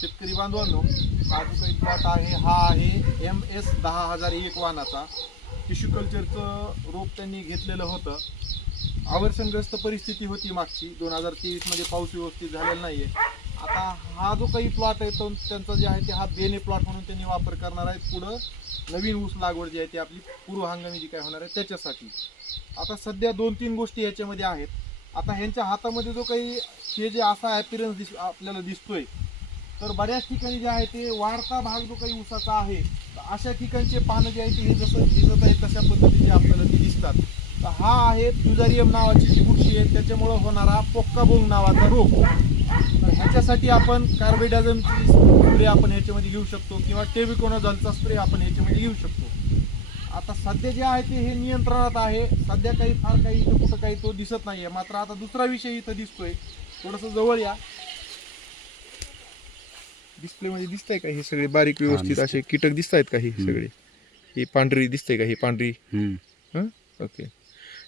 शेतकरी बांधवांनो काजूचा जो प्लॉट आहे हा आहे एम एस दहा हजार एक वाहनाचा टिश्यू कल्चरचं रोप त्यांनी घेतलेलं होतं. आवर्षणग्रस्त परिस्थिती होती मागची. दोन हजार तेवीसमध्ये पाऊस व्यवस्थित झालेला नाही आहे आता हा जो काही प्लॉट आहे तो त्यांचा जे आहे ते हा बेने प्लॉट म्हणून त्यांनी वापर करणार आहे पुढं नवीन ऊस लागवड जी आहे ती आपली पूर्व हंगामी जी काय होणार आहे त्याच्यासाठी. आता सध्या दोन तीन गोष्टी याच्यामध्ये आहेत. आता ह्यांच्या हातामध्ये जो काही हे जे असा ॲपिरन्स दिस आपल्याला दिसतोय तर बऱ्याच ठिकाणी जे आहे ते वाढता भाग जो काही उसाचा आहे तर अशा ठिकाणचे पानं जे आहे ते हे जसं दिसत आहे तशा पद्धतीचे आपल्याला ते दिसतात. तर हा आहे फ्युजारियम नावाची जी बुरशी आहे त्याच्यामुळं होणारा पोक्काबोंग नावाचा रोग. तर ह्याच्यासाठी आपण कार्बेडाझमची स्प्रे आपण ह्याच्यामध्ये घेऊ शकतो किंवा टेबिकोनाझॉलचा स्प्रे आपण ह्याच्यामध्ये घेऊ शकतो. आता सध्या जे आहे ते हे नियंत्रणात आहे. सध्या काही फार काही इथं कुठं काही तो दिसत नाही आहे मात्र आता दुसरा विषय इथं दिसतोय थोडस जवळ या डिस्प्ले मध्ये दिसतंय का हे सगळे बारीक व्यवस्थित दिसतंय. असे कीटक दिसत आहेत का हे. सगळे ही पांढरी दिसते का ही पांढरी हम्म. ओके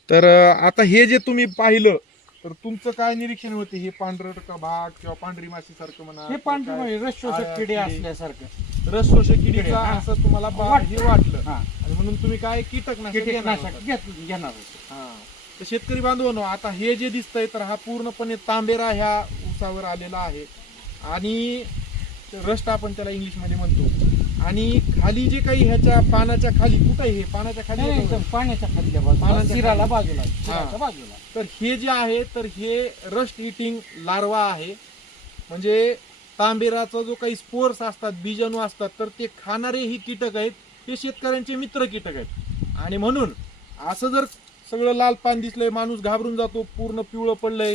तर अं, आता हे जे तुम्ही पाहिलं तर तुमचं काय निरीक्षण होते हे पांढरट का भाग किंवा पांढरी माशी सारखं म्हणा हे पांढरी काय? म्हणजे रस शोषक किडे किडे. असल्यासारखं रस शोषक किडे, किडीचा हा. असं तुम्हाला बा- वाटलं. हे वाटलं हा आणि म्हणून तुम्ही काय कीटकनाशक घेणार कीटकनाशक होता. घेत- घेणार होतो. हा. तर शेतकरी बांधवांनो आता हे जे दिसतंय तर हा पूर्णपणे तांबेरा ह्या ऊसावर आलेला आहे. आणि रस्ट आपण त्याला इंग्लिशमध्ये म्हणतो. आणि खाली जे काही ह्याच्या पानाच्या खाली कुठं आहे हे? पानाच्या खाली नाही, एकदम? पाण्याच्या खाली पाण्याच्या शिराला. बाजूला शिराच्या बाजूला तर हे जे आहे तर हे रस्ट इटिंग लार्वा आहे. म्हणजे तांबेराचा जो काही स्पोर्स असतात बीजाणू असतात तर ते खाणारे ही कीटक आहेत. हे शेतकऱ्यांचे मित्र कीटक आहेत. आणि म्हणून असं जर सगळं लाल पान दिसलंय माणूस घाबरून जातो पूर्ण पिवळं पडलंय.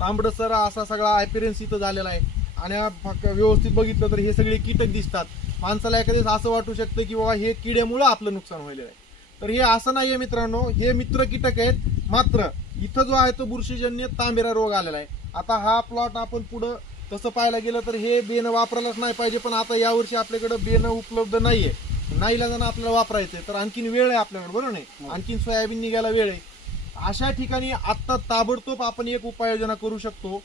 तांबडसर असा सगळा ॲपिरन्स इथं झालेला आहे. आणि व्यवस्थित बघितलं तर हे सगळे कीटक दिसतात. माणसाला एखाद्या असं वाटू शकतं की बाबा हे किड्यामुळं आपलं नुकसान व्हायला आहे. तर हे असं नाही आहे मित्रांनो हे मित्र कीटक आहेत. मात्र इथं जो आहे तो बुरशीजन्य तांबेरा रोग आलेला आहे. आता हा प्लॉट आपण पुढं तसं पाहायला गेलं तर हे बेनं वापरायलाच नाही पाहिजे पण आता यावर्षी आपल्याकडं बेनं उपलब्ध नाही आहे जण आपल्याला वापरायचंय तर आणखीन वेळ आहे आपल्याकडे बरोबर नाही? हो. आणखीन सोयाबीन निघायला वेळ आहे. अशा ठिकाणी आत्ता ताबडतोब आपण एक उपाययोजना करू शकतो.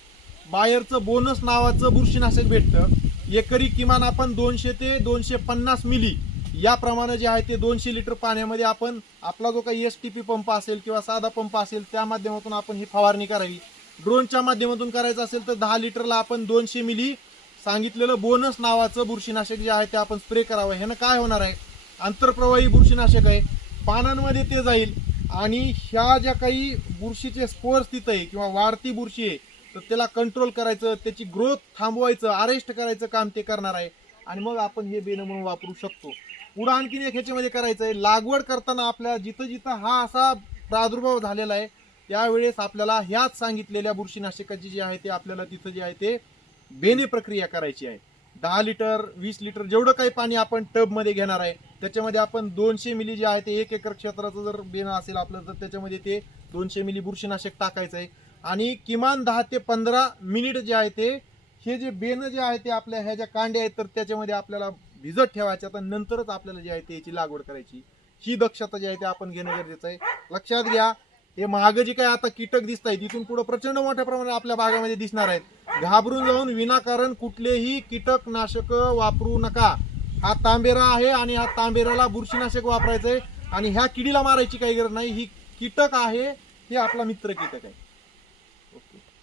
बायरचं बोनस नावाचं बुरशीनाशक भेटतं. एकरी किमान आपण दोनशे ते दोनशे पन्नास मिली याप्रमाणे जे आहे ते दोनशे लिटर पाण्यामध्ये आपण आपला जो काही एस टी पी पंप असेल किंवा साधा पंप असेल त्या माध्यमातून आपण ही फवारणी करावी. ड्रोनच्या माध्यमातून करायचं असेल तर दहा लिटरला आपण दोनशे मिली सांगितलेलं बोनस नावाचं बुरशीनाशक जे आहे ते आपण स्प्रे करावं. ह्यानं काय होणार आहे? आंतरप्रवाही बुरशीनाशक आहे. पानांमध्ये ते जाईल. आणि ह्या ज्या काही बुरशीचे स्पोर्स तिथं आहे किंवा वाढती बुरशी आहे तर त्याला कंट्रोल करायचं त्याची ग्रोथ थांबवायचं अरेस्ट करायचं काम ते करणार आहे. आणि मग आपण हे बेनं म्हणून वापरू शकतो. पुढं आणखीन एक ह्याच्यामध्ये करायचं आहे. लागवड करताना आपल्या जिथं जिथं हा असा प्रादुर्भाव झालेला आहे त्यावेळेस आपल्याला ह्याच सांगितलेल्या बुरशीनाशकाची जी आहे ते आपल्याला तिथं जे आहे ते बेने प्रक्रिया करायची आहे. दहा लिटर वीस लिटर जेवढं काही पाणी आपण टबमध्ये घेणार आहे त्याच्यामध्ये आपण दोनशे मिली जे आहे ते एक एकर क्षेत्राचं जर बेनं असेल आपलं तर त्याच्यामध्ये ते दोनशे मिली बुरशीनाशक टाकायचं आहे. आणि किमान दहा ते पंधरा मिनिट जे आहे ते हे जे बेणं जे आहे ते आपल्या ह्या ज्या कांड्या आहेत तर त्याच्यामध्ये आपल्याला भिजत ठेवायच्या तर नंतरच आपल्याला जे आहे ते याची लागवड करायची. ही दक्षता जी आहे ते आपण घेणं गरजेचं आहे. लक्षात घ्या हे महाग जी काय आता कीटक दिसत आहेत तिथून पुढे प्रचंड मोठ्या प्रमाणात आपल्या भागामध्ये दिसणार आहेत. घाबरून जाऊन विनाकारण कुठलेही कीटकनाशक वापरू नका. हा तांबेरा आहे आणि हा तांबेराला बुरशीनाशक वापरायचंय आणि ह्या किडीला मारायची काही गरज नाही. ही कीटक आहे हे आपला मित्र कीटक आहे.